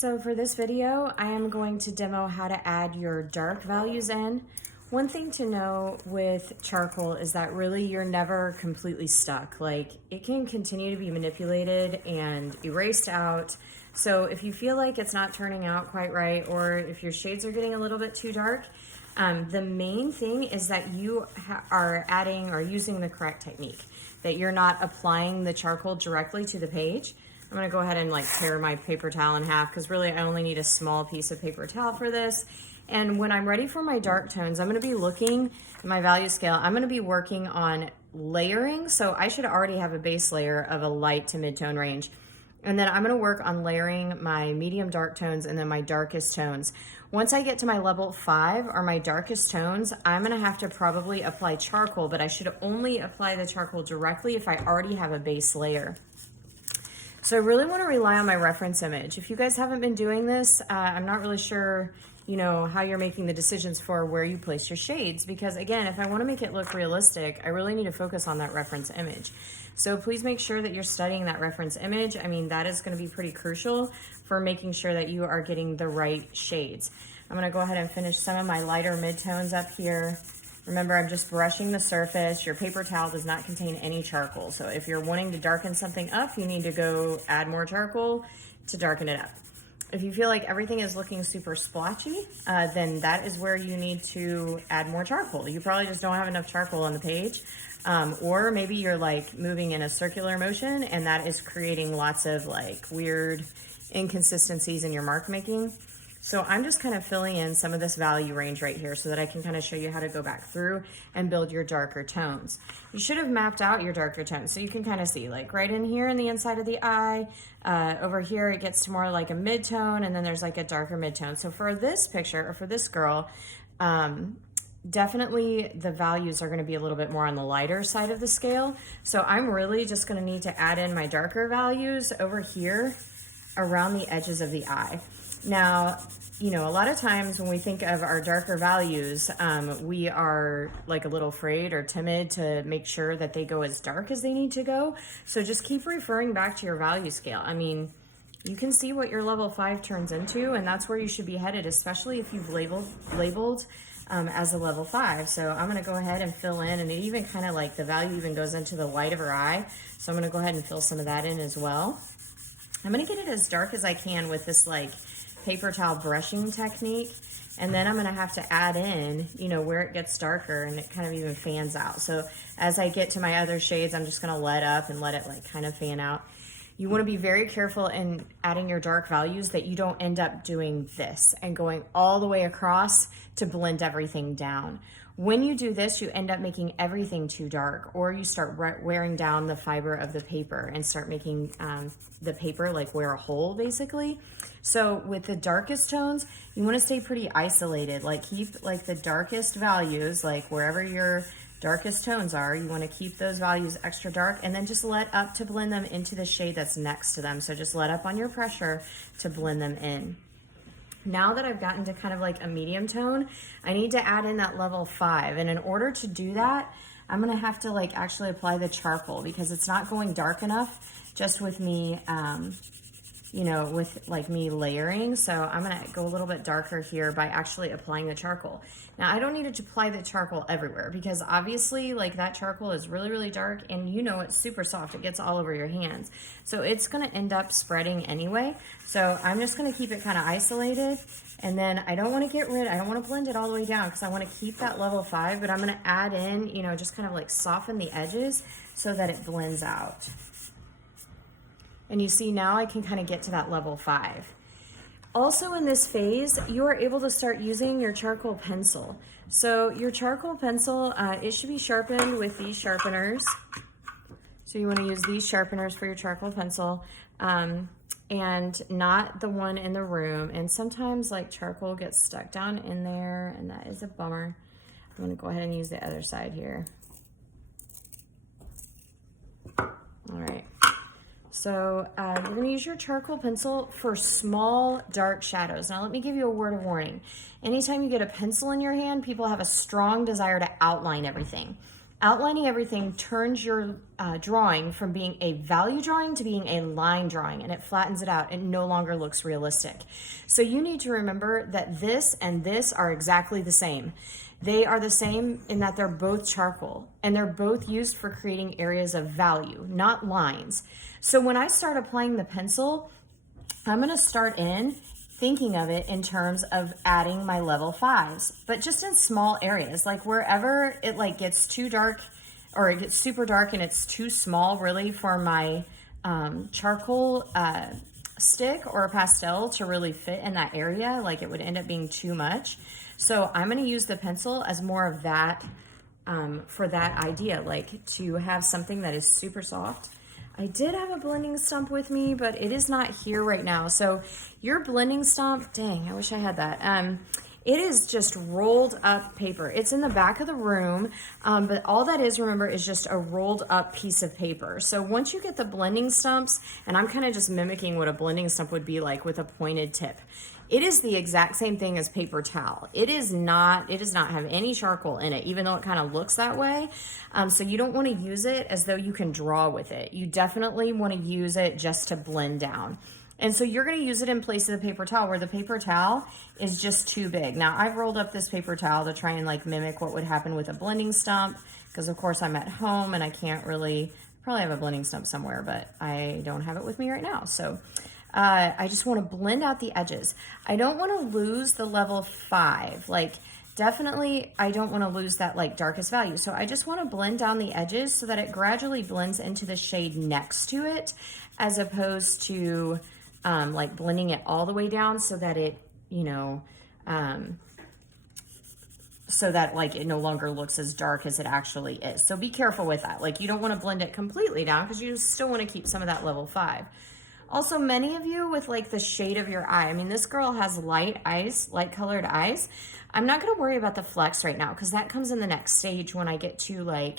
So for this video, I am going to demo how to add your dark values in. One thing to know with charcoal is that really you're never completely stuck. Like, it can continue to be manipulated and erased out. So if you feel like it's not turning out quite right, or if your shades are getting a little bit too dark, the main thing is that you are adding or using the correct technique, that you're not applying the charcoal directly to the page. I'm gonna go ahead and like tear my paper towel in half because really I only need a small piece of paper towel for this. And when I'm ready for my dark tones, I'm gonna be looking at my value scale. I'm gonna be working on layering. So I should already have a base layer of a light to mid-tone range. And then I'm gonna work on layering my medium dark tones and then my darkest tones. Once I get to my level 5 or my darkest tones, I'm gonna have to probably apply charcoal, but I should only apply the charcoal directly if I already have a base layer. So I really want to rely on my reference image. If you guys haven't been doing this, I'm not really sure, how you're making the decisions for where you place your shades, because again, if I want to make it look realistic, I really need to focus on that reference image. So please make sure that you're studying that reference image. I mean, that is going to be pretty crucial for making sure that you are getting the right shades. I'm going to go ahead and finish some of my lighter mid-tones up here. Remember, I'm just brushing the surface. Your paper towel does not contain any charcoal. So if you're wanting to darken something up, you need to go add more charcoal to darken it up. If you feel like everything is looking super splotchy, then that is where you need to add more charcoal. You probably just don't have enough charcoal on the page. Or maybe you're like moving in a circular motion and that is creating lots of like weird inconsistencies in your mark making. So I'm just kind of filling in some of this value range right here so that I can kind of show you how to go back through and build your darker tones. You should have mapped out your darker tones so you can kind of see like right in here in the inside of the eye, over here it gets to more like a mid-tone, and then there's like a darker mid-tone. So for this picture, or for this girl, definitely the values are going to be a little bit more on the lighter side of the scale. So I'm really just going to need to add in my darker values over here around the edges of the eye. Now, a lot of times when we think of our darker values, we are like a little afraid or timid to make sure that they go as dark as they need to go. So just keep referring back to your value scale. I mean, you can see what your level 5 turns into, and that's where you should be headed, especially if you've labeled as a level 5. So I'm gonna go ahead and fill in, and it even kind of like the value even goes into the white of her eye. So I'm gonna go ahead and fill some of that in as well. I'm gonna get it as dark as I can with this like paper towel brushing technique, and then I'm gonna have to add in, where it gets darker and it kind of even fans out. So as I get to my other shades, I'm just gonna let up and let it like kind of fan out. You wanna be very careful in adding your dark values that you don't end up doing this and going all the way across to blend everything down. When you do this, you end up making everything too dark, or you start wearing down the fiber of the paper and start making the paper like wear a hole basically. So with the darkest tones, you want to stay pretty isolated, like keep like the darkest values, like wherever your darkest tones are, you want to keep those values extra dark, and then just let up to blend them into the shade that's next to them. So just let up on your pressure to blend them in. Now that I've gotten to kind of like a medium tone, I need to add in that level 5. And in order to do that, I'm gonna have to like actually apply the charcoal because it's not going dark enough just with me, with like me layering. So I'm gonna go a little bit darker here by actually applying the charcoal. Now I don't need to apply the charcoal everywhere because obviously like that charcoal is really, really dark, and it's super soft. It gets all over your hands. So it's gonna end up spreading anyway. So I'm just gonna keep it kind of isolated, and then I don't wanna I don't wanna blend it all the way down because I wanna keep that level 5, but I'm gonna add in, just kind of like soften the edges so that it blends out. And you see now I can kind of get to that level 5. Also in this phase, you are able to start using your charcoal pencil. So your charcoal pencil, it should be sharpened with these sharpeners. So you want to use these sharpeners for your charcoal pencil, and not the one in the room. And sometimes like charcoal gets stuck down in there, and that is a bummer. I'm going to go ahead and use the other side here. All right. So you're going to use your charcoal pencil for small dark shadows. Now let me give you a word of warning. Anytime you get a pencil in your hand, people have a strong desire to outline everything. Outlining everything turns your drawing from being a value drawing to being a line drawing, and it flattens it out. It no longer looks realistic. So you need to remember that this and this are exactly the same. They are the same in that they're both charcoal, and they're both used for creating areas of value, not lines. So when I start applying the pencil, I'm going to start in thinking of it in terms of adding my level 5s, but just in small areas, like wherever it like gets too dark or it gets super dark and it's too small really for my charcoal stick or pastel to really fit in that area, like it would end up being too much. So I'm going to use the pencil as more of that for that idea, like to have something that is super soft. I did have a blending stump with me, but it is not here right now. So your blending stump, dang, I wish I had that. It is just rolled up paper. It's in the back of the room, but all that is, remember, is just a rolled up piece of paper. So once you get the blending stumps, and I'm kind of just mimicking what a blending stump would be like with a pointed tip. It is the exact same thing as paper towel. It does not have any charcoal in it, even though it kind of looks that way. So you don't want to use it as though you can draw with it. You definitely want to use it just to blend down. And so you're going to use it in place of the paper towel, where the paper towel is just too big. Now I've rolled up this paper towel to try and like mimic what would happen with a blending stump, because of course I'm at home and I can't really, probably have a blending stump somewhere, but I don't have it with me right now. So I just want to blend out the edges. I don't want to lose the level 5. Like definitely I don't want to lose that like darkest value. So I just want to blend down the edges so that it gradually blends into the shade next to it, as opposed to like blending it all the way down so that it, you know, so that like it no longer looks as dark as it actually is. So be careful with that. Like you don't want to blend it completely down because you still want to keep some of that level 5. Also, many of you with like the shade of your eye, I mean, this girl has light eyes, light colored eyes. I'm not going to worry about the flex right now because that comes in the next stage when I get to like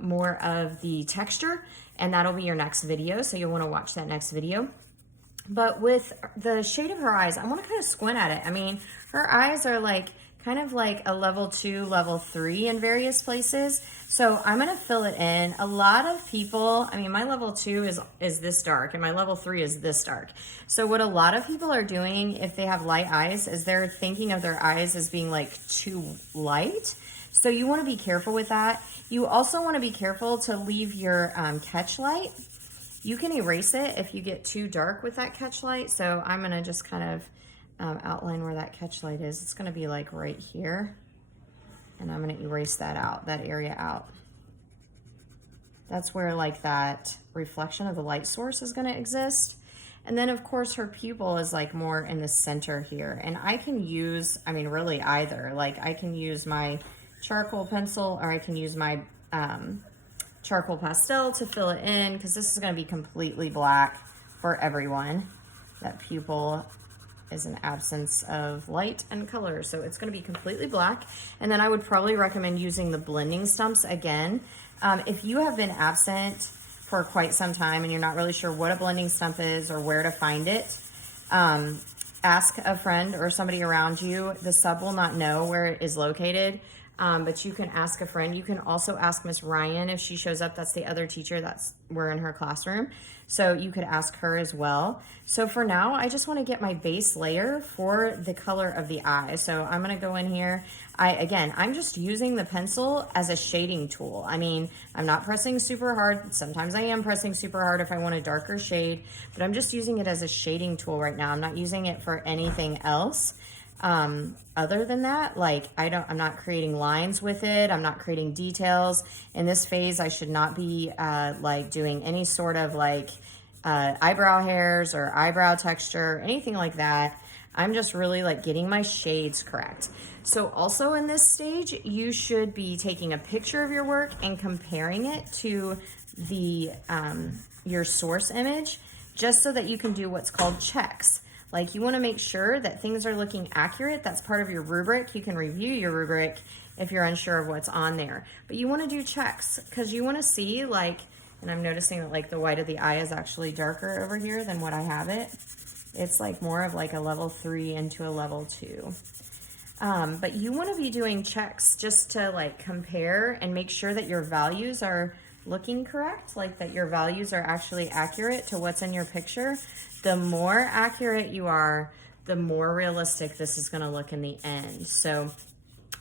more of the texture, and that'll be your next video. So you'll want to watch that next video. But with the shade of her eyes, I want to kind of squint at it. I mean, her eyes are like kind of like a level 2, level 3 in various places. So I'm going to fill it in. A lot of people, I mean, my level 2 is this dark and my level 3 is this dark. So what a lot of people are doing if they have light eyes is they're thinking of their eyes as being like too light. So you want to be careful with that. You also want to be careful to leave your catch light. You can erase it if you get too dark with that catch light. So I'm going to just kind of outline where that catch light is. It's going to be like right here, and I'm going to erase that out, that area out. That's where like that reflection of the light source is going to exist. And then of course her pupil is like more in the center here, and I can use, I mean really either, like I can use my charcoal pencil or I can use my charcoal pastel to fill it in, because this is going to be completely black for everyone. That pupil is an absence of light and color, so it's going to be completely black. And then I would probably recommend using the blending stumps again. If you have been absent for quite some time and you're not really sure what a blending stump is or where to find it, ask a friend or somebody around you. The sub will not know where it is located, but you can ask a friend. You can also ask Miss Ryan if she shows up. That's the other teacher we're in her classroom. So you could ask her as well. So for now, I just want to get my base layer for the color of the eye. So I'm going to go in here. I'm just using the pencil as a shading tool. I mean, I'm not pressing super hard. Sometimes I am pressing super hard if I want a darker shade, but I'm just using it as a shading tool right now. I'm not using it for anything else. Other than that, like I'm not creating lines with it. I'm not creating details. In this phase, I should not be like doing any sort of like eyebrow hairs or eyebrow texture, anything like that. I'm just really like getting my shades correct. So also in this stage, you should be taking a picture of your work and comparing it to the your source image, just so that you can do what's called checks. Like you want to make sure that things are looking accurate. That's part of your rubric. You can review your rubric if you're unsure of what's on there. But you want to do checks because you want to see like, and I'm noticing that like the white of the eye is actually darker over here than what I have it. It's like more of like a level 3 into a level 2. But you want to be doing checks just to like compare and make sure that your values are looking correct, like that your values are actually accurate to what's in your picture. The more accurate you are, the more realistic this is going to look in the end. So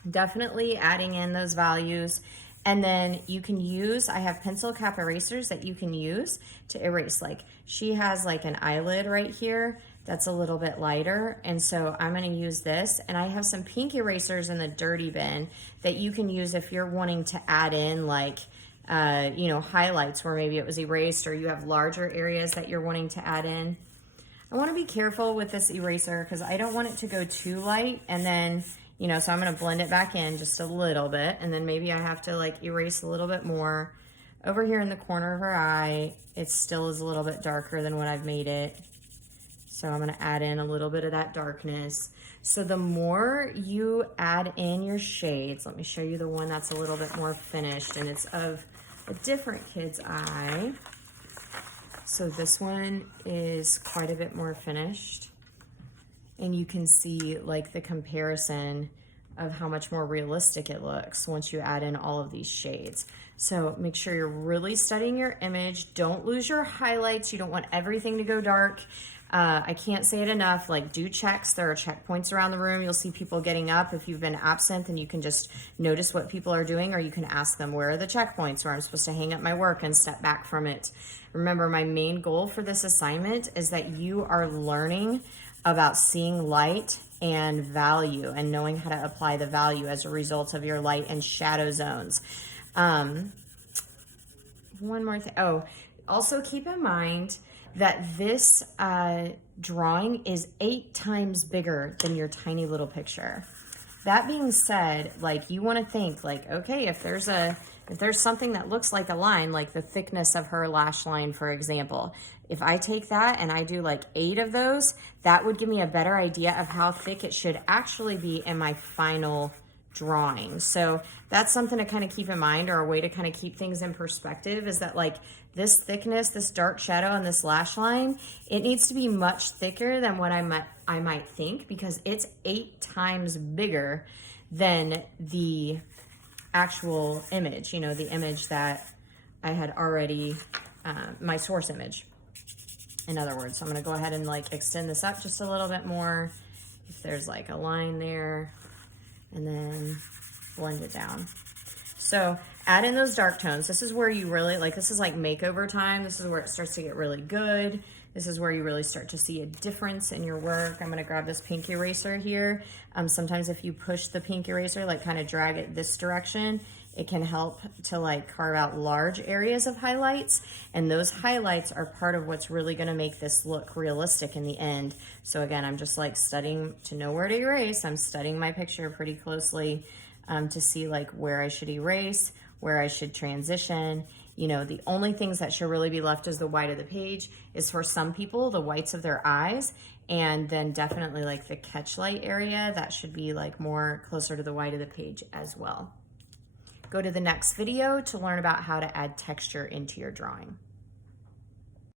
definitely adding in those values. And then you can use, I have pencil cap erasers that you can use to erase. Like she has like an eyelid right here that's a little bit lighter. And so I'm gonna use this. And I have some pink erasers in the dirty bin that you can use if you're wanting to add in like, you know, highlights where maybe it was erased, or you have larger areas that you're wanting to add in. I wanna be careful with this eraser because I don't want it to go too light, and then, you know, so I'm gonna blend it back in just a little bit, and then maybe I have to like erase a little bit more. Over here in the corner of her eye, it still is a little bit darker than what I've made it. So I'm gonna add in a little bit of that darkness. So the more you add in your shades, let me show you the one that's a little bit more finished, and it's of a different kid's eye. So this one is quite a bit more finished. And you can see like the comparison of how much more realistic it looks once you add in all of these shades. So make sure you're really studying your image. Don't lose your highlights. You don't want everything to go dark. I can't say it enough, like do checks. There are checkpoints around the room. You'll see people getting up. If you've been absent, then you can just notice what people are doing, or you can ask them, where are the checkpoints where I'm supposed to hang up my work and step back from it. Remember, my main goal for this assignment is that you are learning about seeing light and value and knowing how to apply the value as a result of your light and shadow zones. One more thing. Oh, also keep in mind that this drawing is 8 times bigger than your tiny little picture. That being said, like you want to think like, okay, if there's something that looks like a line, like the thickness of her lash line, for example, if I take that and I do like 8 of those, that would give me a better idea of how thick it should actually be in my final drawing. So that's something to kind of keep in mind, or a way to kind of keep things in perspective, is that like this thickness, this dark shadow on this lash line, it needs to be much thicker than what I might think, because it's 8 times bigger than the actual image, you know, the image that I had already, my source image, in other words. So I'm gonna go ahead and like extend this up just a little bit more, if there's like a line there, and then blend it down. So add in those dark tones. This is where you really, like, this is like makeover time. This is where it starts to get really good. This is where you really start to see a difference in your work. I'm gonna grab this pink eraser here. Sometimes if you push the pink eraser, like kind of drag it this direction, it can help to like carve out large areas of highlights. And those highlights are part of what's really gonna make this look realistic in the end. So again, I'm just like studying to know where to erase. I'm studying my picture pretty closely to see like where I should erase, where I should transition. You know, the only things that should really be left as the white of the page is, for some people, the whites of their eyes, and then definitely like the catch light area, that should be like more closer to the white of the page as well. Go to the next video to learn about how to add texture into your drawing.